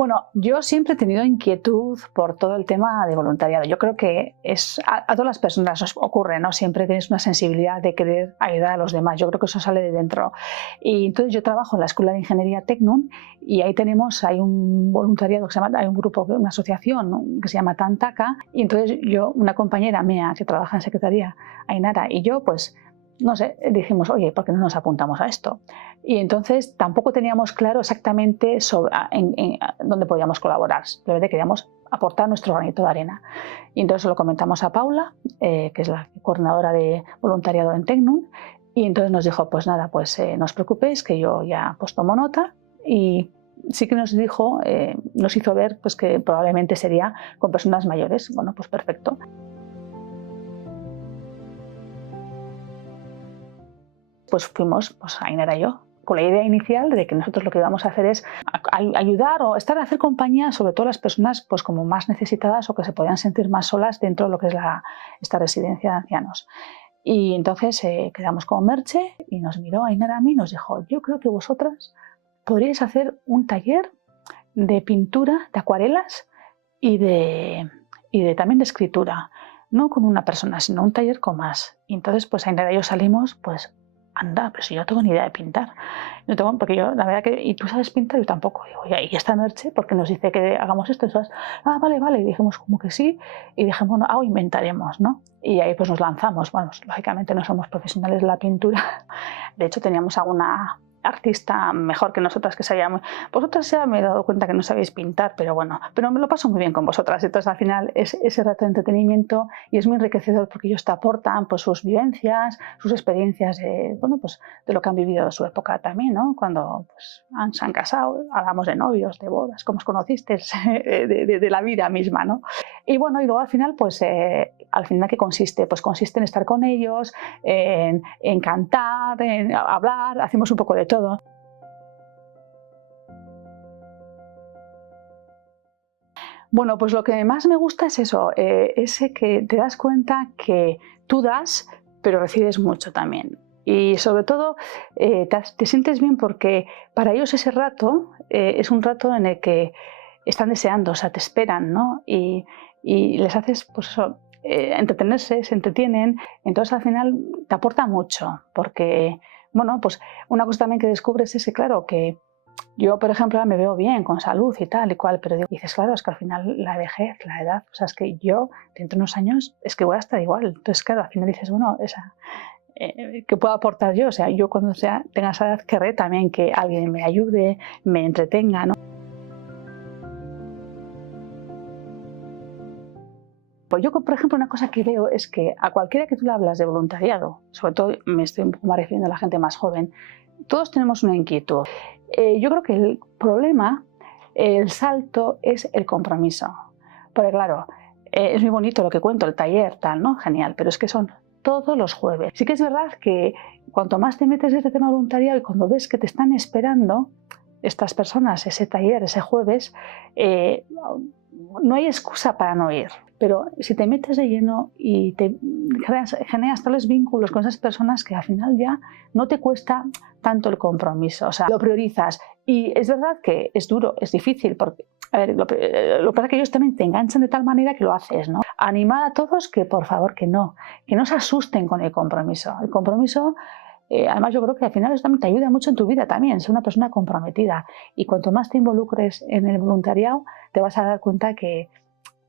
Bueno, yo siempre he tenido inquietud por todo el tema de voluntariado. Yo creo que a todas las personas nos ocurre, ¿no? Siempre tienes una sensibilidad de querer ayudar a los demás. Yo creo que eso sale de dentro. Y entonces yo trabajo en la Escuela de Ingeniería Tecnun y ahí hay un voluntariado que se llama, hay un grupo, una asociación, ¿no?, que se llama Tantaka. Y entonces una compañera mía que trabaja en Secretaría, Ainara, y yo, pues, no sé, dijimos, oye, ¿por qué no nos apuntamos a esto? Y entonces tampoco teníamos claro exactamente en dónde podíamos colaborar. Simplemente queríamos aportar nuestro granito de arena. Y entonces lo comentamos a Paula, que es la coordinadora de voluntariado en Tecnun, y entonces nos dijo, pues nada, pues no os preocupéis, que yo ya pues tomo nota. Y sí que nos dijo, nos hizo ver pues que probablemente sería con personas mayores. Bueno, pues perfecto. Pues fuimos, pues Ainara y yo, con la idea inicial de que nosotros lo que íbamos a hacer es ayudar o hacer compañía, sobre todo a las personas pues como más necesitadas o que se podían sentir más solas dentro de lo que es esta residencia de ancianos. Y entonces quedamos con Merche y nos miró Ainara a mí y nos dijo, yo creo que vosotras podríais hacer un taller de pintura, de acuarelas y también de escritura, no con una persona, sino un taller con más. Y entonces pues Ainara y yo salimos, pues anda, pero si yo no tengo ni idea de pintar. No tengo, porque yo, la verdad que, ¿y tú sabes pintar? Yo tampoco. Digo, y esta Merche, porque nos dice que hagamos esto, eso, vale, vale. Y dijimos como que sí, y dijimos, bueno, inventaremos, ¿no? Y ahí pues nos lanzamos. Bueno, lógicamente no somos profesionales de la pintura. De hecho, teníamos alguna artista mejor que nosotras que sabíamos. Vosotras ya me he dado cuenta que no sabéis pintar, pero bueno, pero me lo paso muy bien con vosotras. Entonces al final es ese rato de entretenimiento y es muy enriquecedor porque ellos te aportan pues sus vivencias, sus experiencias de, bueno, pues de lo que han vivido de su época también, ¿no? Cuando pues, se han casado, hablamos de novios, de bodas, cómo os conocisteis, de la vida misma, ¿no? Y bueno, y luego al final pues al final ¿qué consiste? Pues consiste en estar con ellos, en cantar, en hablar, hacemos un poco de todo. Bueno, pues lo que más me gusta es eso, ese que te das cuenta que tú das, pero recibes mucho también. Y sobre todo te sientes bien porque para ellos ese rato es un rato en el que están deseando, o sea, te esperan, ¿no? Y les haces, pues eso, entretenerse, se entretienen. Entonces al final te aporta mucho porque, bueno, pues una cosa también que descubres es que, claro, que yo, por ejemplo, ahora me veo bien, con salud y tal y cual, pero dices, claro, es que al final la vejez, la edad, o sea, es que yo dentro de unos años es que voy a estar igual. Entonces, claro, al final dices, bueno, ¿qué puedo aportar yo? O sea, yo cuando tenga esa edad querré también que alguien me ayude, me entretenga, ¿no? Pues yo, por ejemplo, una cosa que veo es que a cualquiera que tú le hablas de voluntariado, sobre todo me estoy un poco más refiriendo a la gente más joven, todos tenemos una inquietud. Yo creo que el problema, el salto, es el compromiso. Porque claro, es muy bonito lo que cuento, el taller, tal, ¿no? Genial, pero es que son todos los jueves. Sí que es verdad que cuanto más te metes en este tema voluntariado y cuando ves que te están esperando estas personas, ese taller, ese jueves, no hay excusa para no ir. Pero si te metes de lleno y te generas tales vínculos con esas personas que al final ya no te cuesta tanto el compromiso, o sea, lo priorizas. Y es verdad que es duro, es difícil, porque a ver, lo que pasa es que ellos también te enganchan de tal manera que lo haces, ¿no? Animar a todos que por favor que no se asusten con el compromiso. El compromiso, además yo creo que al final eso también te ayuda mucho en tu vida también, ser una persona comprometida. Y cuanto más te involucres en el voluntariado, te vas a dar cuenta que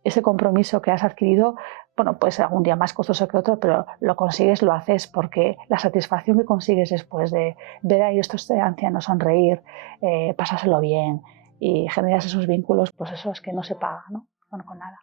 ese compromiso que has adquirido, bueno, puede ser algún día más costoso que otro, pero lo consigues, lo haces, porque la satisfacción que consigues después de ver a estos ancianos sonreír, pasárselo bien y generas esos vínculos, pues eso es que no se paga, ¿no? Bueno, con nada.